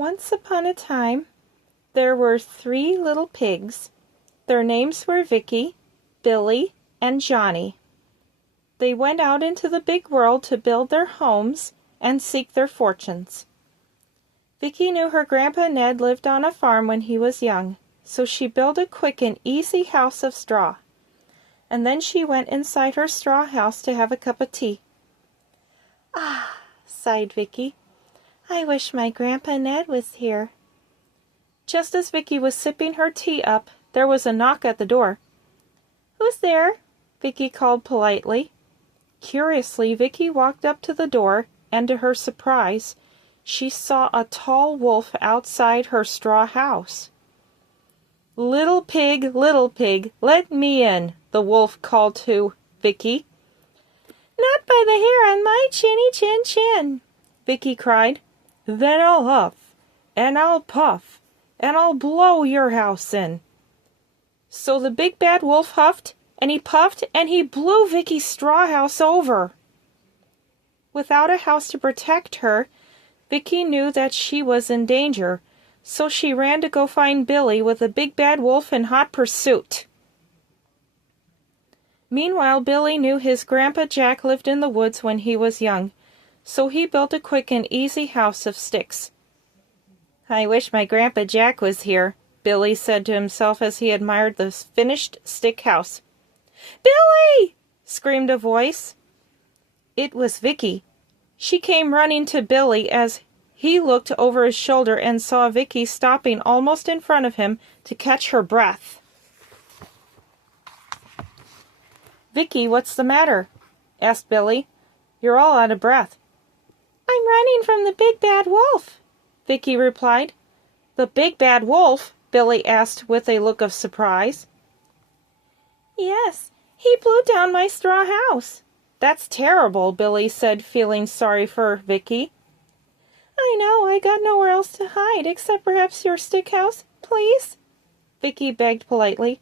Once upon a time, there were 3 little pigs. Their names were Vicki, Billy, and Johnny. They went out into the big world to build their homes and seek their fortunes. Vicki knew her Grandpa Ned lived on a farm when he was young, so she built a quick and easy house of straw. And then she went inside her straw house to have a cup of tea. "Ah," sighed Vicki, "I wish my Grandpa Ned was here." Just as Vicki was sipping her tea up, there was a knock at the door. "Who's there?" Vicki called politely. Curiously, Vicki walked up to the door, and to her surprise, she saw a tall wolf outside her straw house. Little pig, let me in," the wolf called to Vicki. "Not by the hair on my chinny chin chin," Vicki cried. "Then I'll huff, and I'll puff, and I'll blow your house in." So the big bad wolf huffed, and he puffed, and he blew Vicki's straw house over. Without a house to protect her, Vicki knew that she was in danger, so she ran to go find Billy with the big bad wolf in hot pursuit. Meanwhile, Billy knew his Grandpa Jack lived in the woods when he was young, so he built a quick and easy house of sticks. "I wish my Grandpa Jack was here," Billy said to himself as he admired the finished stick house. "Billy!" screamed a voice. It was Vicki. She came running to Billy as he looked over his shoulder and saw Vicki stopping almost in front of him to catch her breath. "Vicki, what's the matter?" asked Billy. "You're all out of breath." "I'm running from the big bad wolf," Vicki replied. "The big bad wolf?" Billy asked with a look of surprise. "Yes, he blew down my straw house." "That's terrible," Billy said, feeling sorry for Vicki. "I know, I got nowhere else to hide, except perhaps your stick house, please," Vicki begged politely.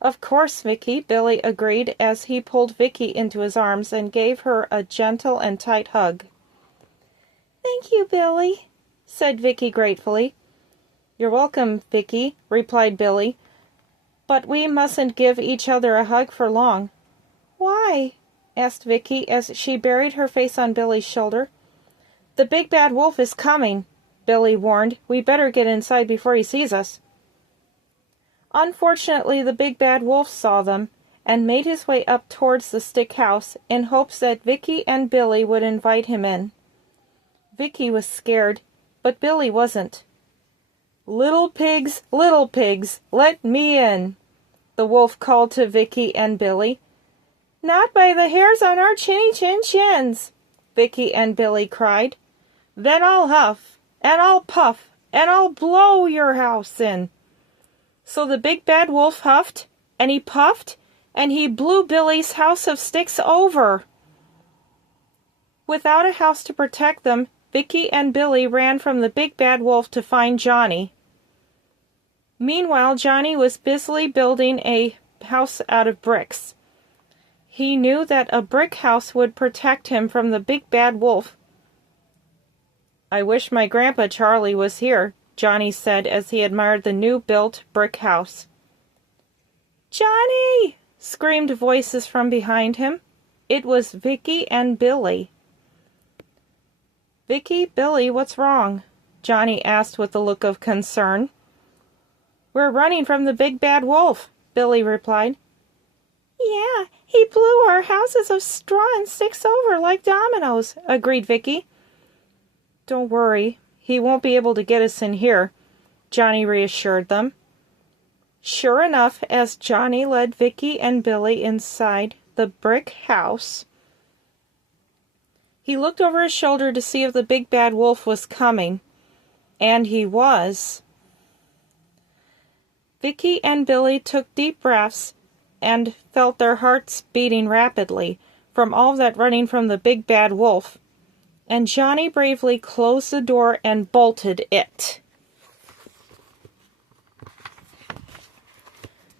"Of course, Vicki," Billy agreed as he pulled Vicki into his arms and gave her a gentle and tight hug. "Thank you, Billy," said Vicki gratefully. "You're welcome, Vicki," replied Billy. "But we mustn't give each other a hug for long." "Why?" asked Vicki as she buried her face on Billy's shoulder. "The big bad wolf is coming," Billy warned. "We better get inside before he sees us." Unfortunately, the big bad wolf saw them and made his way up towards the stick house in hopes that Vicki and Billy would invite him in. Vicki was scared, but Billy wasn't. Little pigs, let me in," the wolf called to Vicki and Billy. "Not by the hairs on our chinny chin chins," Vicki and Billy cried. "Then I'll huff, and I'll puff, and I'll blow your house in." So the big bad wolf huffed, and he puffed, and he blew Billy's house of sticks over. Without a house to protect them, Vicki and Billy ran from the big bad wolf to find Johnny. Meanwhile, Johnny was busily building a house out of bricks. He knew that a brick house would protect him from the big bad wolf. "I wish my Grandpa Charlie was here," Johnny said as he admired the new-built brick house. "Johnny!" screamed voices from behind him. It was Vicki and Billy. "Vicki, Billy, what's wrong?" Johnny asked with a look of concern. "We're running from the big bad wolf," Billy replied. "Yeah, he blew our houses of straw and sticks over like dominoes," agreed Vicki. "Don't worry, he won't be able to get us in here," Johnny reassured them. Sure enough, as Johnny led Vicki and Billy inside the brick house, he looked over his shoulder to see if the big bad wolf was coming, and he was. Vicki and Billy took deep breaths and felt their hearts beating rapidly from all that running from the big bad wolf, and Johnny bravely closed the door and bolted it.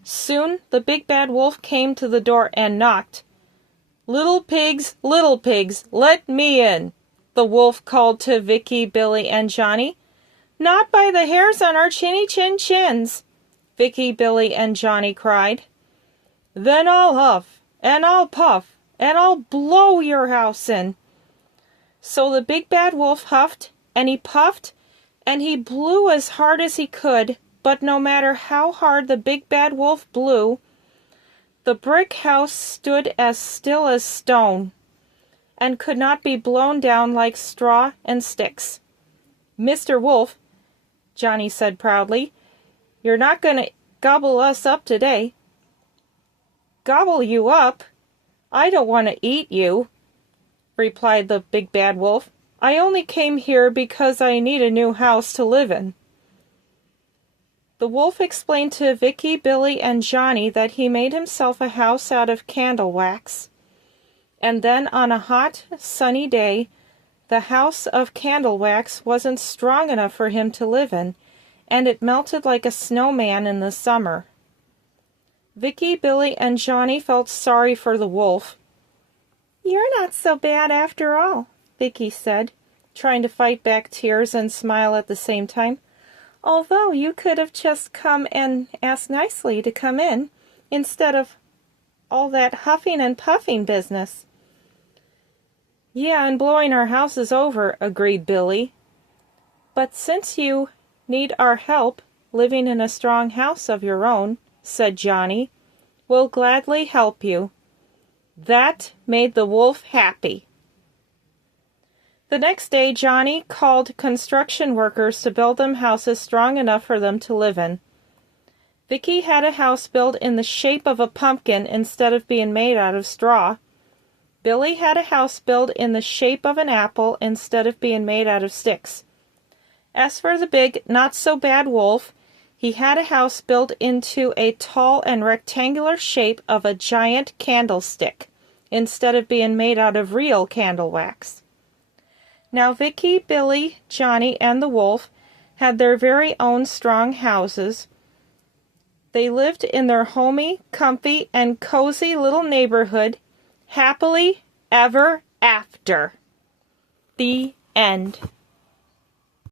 Soon the big bad wolf came to the door and knocked. Little pigs, let me in," the wolf called to Vicki, Billy, and Johnny. Not by the hairs on our chins, Vicki, Billy, and Johnny cried. Then I'll huff, and I'll puff, and I'll blow your house in. So the big bad wolf huffed, and he puffed, and he blew as hard as he could, but no matter how hard the big bad wolf blew, the brick house stood as still as stone, and could not be blown down like straw and sticks. Mr. Wolf, Johnny said proudly, you're not going to gobble us up today. Gobble you up? I don't want to eat you, replied the big bad wolf. I only came here because I need a new house to live in. The wolf explained to Vicki, Billy, and Johnny that he made himself a house out of candle wax, and then on a hot, sunny day, the house of candle wax wasn't strong enough for him to live in, and it melted like a snowman in the summer. Vicki, Billy, and Johnny felt sorry for the wolf. You're not so bad after all, Vicki said, trying to fight back tears and smile at the same time. Although you could have just come and asked nicely to come in, instead of all that huffing and puffing business. Yeah, and blowing our houses over, agreed Billy. But since you need our help living in a strong house of your own, said Johnny, we'll gladly help you. That made the wolf happy. The next day, Johnny called construction workers to build them houses strong enough for them to live in. Vicki had a house built in the shape of a pumpkin instead of being made out of straw. Billy had a house built in the shape of an apple instead of being made out of sticks. As for the big, not-so-bad wolf, he had a house built into a tall and rectangular shape of a giant candlestick, instead of being made out of real candle wax. Now Vicki, Billy, Johnny, and the wolf had their very own strong houses. They lived in their homey, comfy, and cozy little neighborhood, happily ever after. The end.